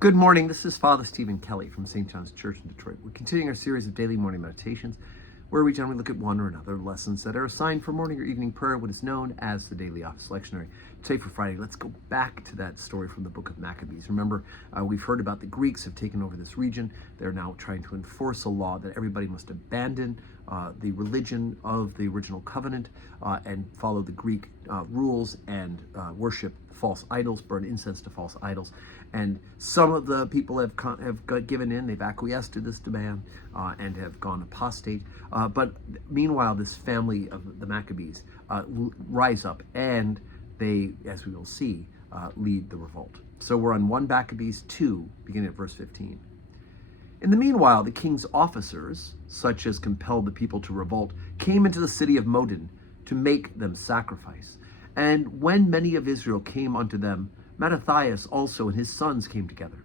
Good morning. This is Father Stephen Kelly from St. John's Church in Detroit. We're continuing our series of daily morning meditations where we generally look at one or another lessons that are assigned for morning or evening prayer, what is known as the Daily Office Lectionary. Today for Friday, let's go back to that story from the book of Maccabees. Remember, we've heard about the Greeks have taken over this region. They're now trying to enforce a law that everybody must abandon the religion of the original covenant and follow the Greek rules and worship false idols, burn incense to false idols. And some of the people have given in, they've acquiesced to this demand and have gone apostate. But meanwhile, this family of the Maccabees rise up and they, as we will see, lead the revolt. So we're on 1 Maccabees 2, beginning at verse 15. In the meanwhile, the king's officers, such as compelled the people to revolt, came into the city of Modin to make them sacrifice. And when many of Israel came unto them, Mattathias also and his sons came together.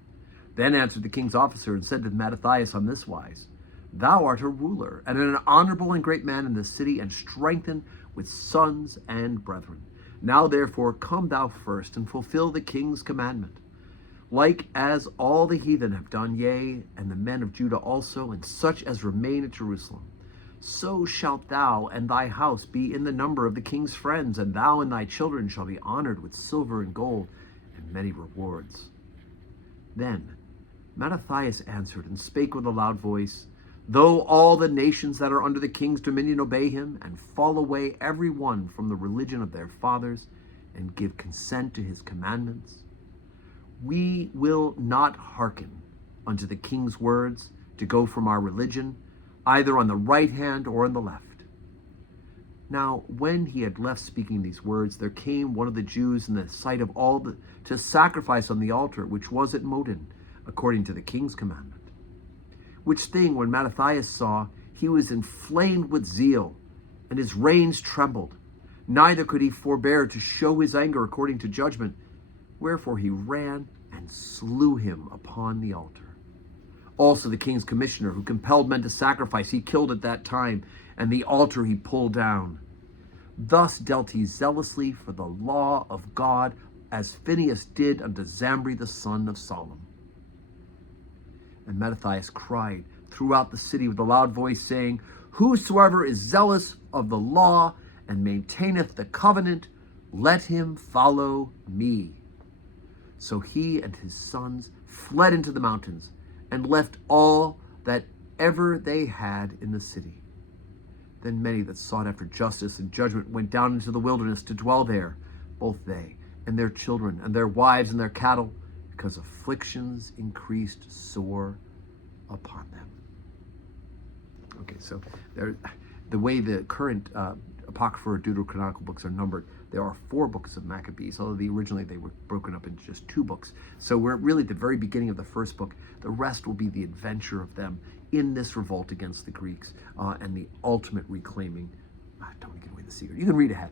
Then answered the king's officer and said to Mattathias on this wise, Thou art a ruler and an honorable and great man in the city, and strengthened with sons and brethren. Now therefore come thou first, and fulfill the king's commandment, like as all the heathen have done, yea, and the men of Judah also, and such as remain at Jerusalem. So shalt thou and thy house be in the number of the king's friends, and thou and thy children shall be honored with silver and gold, and many rewards. Then Mattathias answered and spake with a loud voice, Though all the nations that are under the king's dominion obey him, and fall away every one from the religion of their fathers, and give consent to his commandments, we will not hearken unto the king's words to go from our religion, either on the right hand or on the left. Now, when he had left speaking these words, there came one of the Jews in the sight of all to sacrifice on the altar, which was at Modin, according to the king's commandment. Which thing, when Mattathias saw, he was inflamed with zeal, and his reins trembled. Neither could he forbear to show his anger according to judgment. Wherefore he ran and slew him upon the altar. Also the king's commissioner, who compelled men to sacrifice, he killed at that time, and the altar he pulled down. Thus dealt he zealously for the law of God, as Phinehas did unto Zambri the son of Solomon. And Mattathias cried throughout the city with a loud voice, saying, Whosoever is zealous of the law and maintaineth the covenant, let him follow me. So he and his sons fled into the mountains, and left all that ever they had in the city. Then many that sought after justice and judgment went down into the wilderness to dwell there, both they and their children and their wives and their cattle, because afflictions increased sore upon them. Okay, so the way the current Apocrypha or Deuterocanonical books are numbered, there are 4 books of Maccabees, although originally they were broken up into just 2 books. So we're really at the very beginning of the first book. The rest will be the adventure of them in this revolt against the Greeks and the ultimate reclaiming. Don't give away the secret. You can read ahead.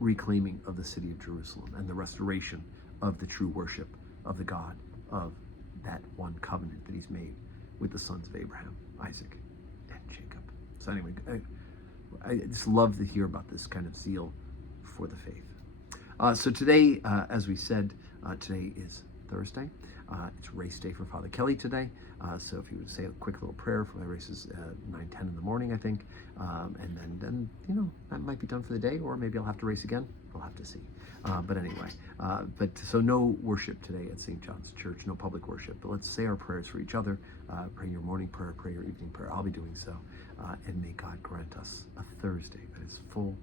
Reclaiming of the city of Jerusalem and the restoration of the true worship of the God of that one covenant that he's made with the sons of Abraham, Isaac, and Jacob. So anyway, I just love to hear about this kind of zeal for the faith. So today, as we said, today is Thursday. It's race day for Father Kelly today. So if you would say a quick little prayer for my races at 9:10 in the morning, I think, and then that might be done for the day, or maybe I'll have to race again. We'll have to see. But anyway, so no worship today at St. John's Church, no public worship. But let's say our prayers for each other. Pray your morning prayer, pray your evening prayer. I'll be doing so, and may God grant us a Thursday that is full